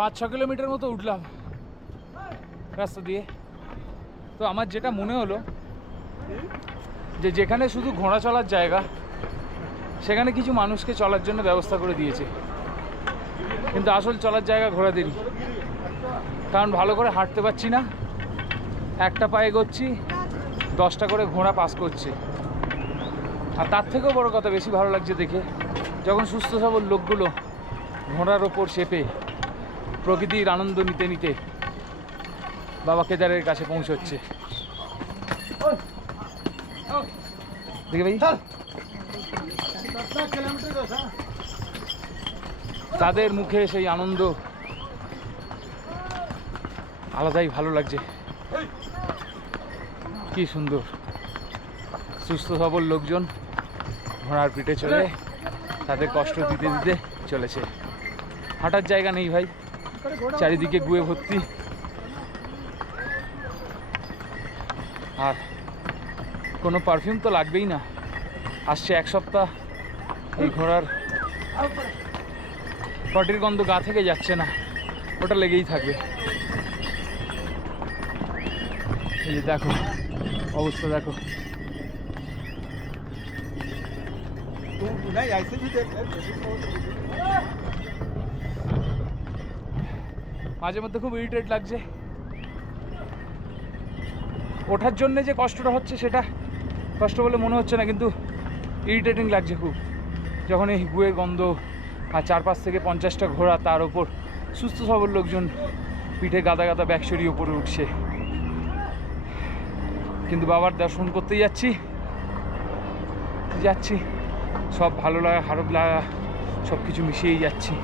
5-6 kilometre মতো উঠলাম রাস্তা দিয়ে। তো আমার যেটা মনে হলো যে যেখানে শুধু ঘোড়া চলার জায়গা সেখানে কিছু মানুষকে চলার জন্য ব্যবস্থা করে দিয়েছে, কিন্তু আসল চলার জায়গা ঘোড়াদেরই। কারণ ভালো করে হাঁটতে পারছি না, একটা পায়ে এগোচ্ছি, 10টা করে ঘোড়া পাস করছে। আর তার থেকেও বড় কথা বেশি ভালো লাগছে দেখে, যখন সুস্থ সবল লোকগুলো ঘোড়ার ওপর চেপে প্রকৃতির আনন্দ নিতে নিতে বাবা কেদারের কাছে পৌঁছচ্ছে। দেখে ভাই তাদের মুখে সেই আনন্দ আলাদাই ভালো লাগছে। কি সুন্দর সুস্থ সবল লোকজন ঘোড়ার পিঠে চলে তাদের কষ্ট দিতে দিতে চলেছে। হাঁটার জায়গা নেই ভাই, চারিদিকে গুয়ে ভর্তি। আর কোনো পারফিউম তো লাগবেই না, আসছে 1 সপ্তাহ এই ঘোড়ার পটির গন্ধ গা থেকে যাচ্ছে না, ওটা লেগেই থাকবে। এই যে দেখো অবস্থা, দেখো মাঝে মধ্যে খুব ইরিটেট লাগছে। ওঠার জন্য যে কষ্টটা হচ্ছে সেটা কষ্ট বলে মনে হচ্ছে না, কিন্তু ইরিটেটিং লাগছে খুব, যখন এই গুয়ের গন্ধ আর 4-5 থেকে 50টা ঘোড়া, তার ওপর সুস্থ সবল লোকজন পিঠে গাদা গাদা ব্যাগ সরিয়ে উপরে উঠছে। কিন্তু বাবার দর্শন করতে যাচ্ছি সব ভালো লাগা খারাপ লাগা সব কিছু মিশিয়েই যাচ্ছি।